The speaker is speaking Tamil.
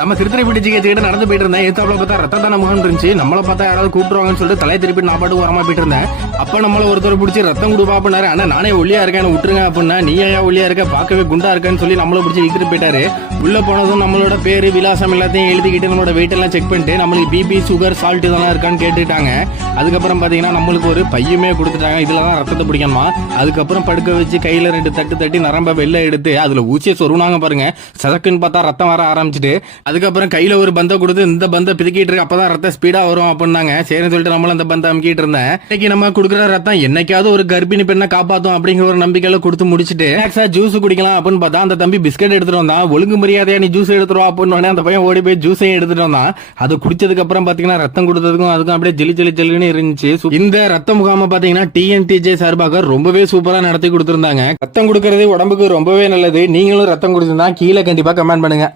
நம்ம திருத்தணி பிடிச்சி கேச்சுக்கிட்டு நடந்து போயிட்டு இருந்தேன் ஏத்தாப்புல பார்த்தா ரத்த தான முகம் இருந்துச்சு. நம்மள பார்த்தா யாராவது கூப்பிடுவாங்கன்னு சொல்லிட்டு தலையை திருப்பி நான் பாட்டு ஓரமா போயிட்டு இருந்தேன் அப்ப நம்மள ஒருத்தர் பிடிச்சி ரத்தம் கொடுப்பா அப்படின்னாரு. ஆனா நானே ஒல்லியா இருக்கேன். விட்டுருங்க அப்படின்னா நீ ஏன் ஒல்லியா இருக்க? பார்க்கவே குண்டா இருக்கேன்னு சொல்லி நம்மள பிடிச்சி இழுத்துட்டு போயிட்டாரு. உள்ள போனதும் நம்மளோட பேரு விலாசம் எல்லாத்தையும் எழுதிக்கிட்டு நம்மளோட வெயிட் எல்லாம் செக் பண்ணிட்டு நம்மளுக்கு பிபி சுகர் சால்ட் இதெல்லாம் இருக்கான்னு கேட்டுட்டாங்க அதுக்கப்புறம் பாத்தீங்கன்னா நம்மளுக்கு ஒரு பையுமே கொடுத்துட்டாங்க. இதுல தான் ரத்தத்தை பிடிக்கணுமா? அதுக்கப்புறம் படுக்க வச்சு கையில ரெண்டு தட்டு தட்டி நரம்ப வெளில எடுத்து அதுல ஊசியை சொருனாங்க பாருங்க. சதக்குன்னு பார்த்தா ரத்தம் வர ஆரம்பிச்சிட்டு அதுக்கப்புறம் கையில் ஒரு பந்தை கொடுத்து இந்த பந்தை பிதுக்கிட்டு இருக்கு அப்பதான் ரத்தம் ஸ்பீடாக வரும் அப்படின்னாங்க. சரின்னு சொல்லிட்டு நம்மளும் அந்த பந்தை அமுக்கிட்டு இருந்தேன். இன்னைக்கு நம்ம கொடுக்குற ரத்தம் என்னைக்காவது ஒரு கர்ப்பிணி பெண்ணை காப்பாற்றும் அப்படிங்கிற ஒரு நம்பிக்கையில கொடுத்து முடிச்சுட்டு ஜூஸ் குடிக்கலாம் அப்படின்னு பார்த்தா அந்த தம்பி பிஸ்கட் எடுத்துட்டு வந்தான். ஒழுங்கு மரியாதையா நீ ஜூஸ் எடுத்துருவா அப்படின்னு அந்த பையன் ஓடி போய் ஜூஸையும் எடுத்துட்டு வந்தான். அது குடிச்சதுக்கு அப்புறம் ரத்தம் கொடுத்ததுக்கும் அதுக்கும் அப்படியே ஜெலி ஜெலி ஜெலின்னு இருந்துச்சு. இந்த ரத்த முகாமை பார்த்தீங்கன்னா டிஎன்டிஜே சார்பாக ரொம்பவே சூப்பராக நடத்தி கொடுத்துருந்தாங்க. ரத்தம் கொடுக்கறது உடம்புக்கு ரொம்பவே நல்லது. நீங்களும் ரத்தம் கொடுத்திருந்தா கீழே கண்டிப்பாக கமெண்ட் பண்ணுங்க.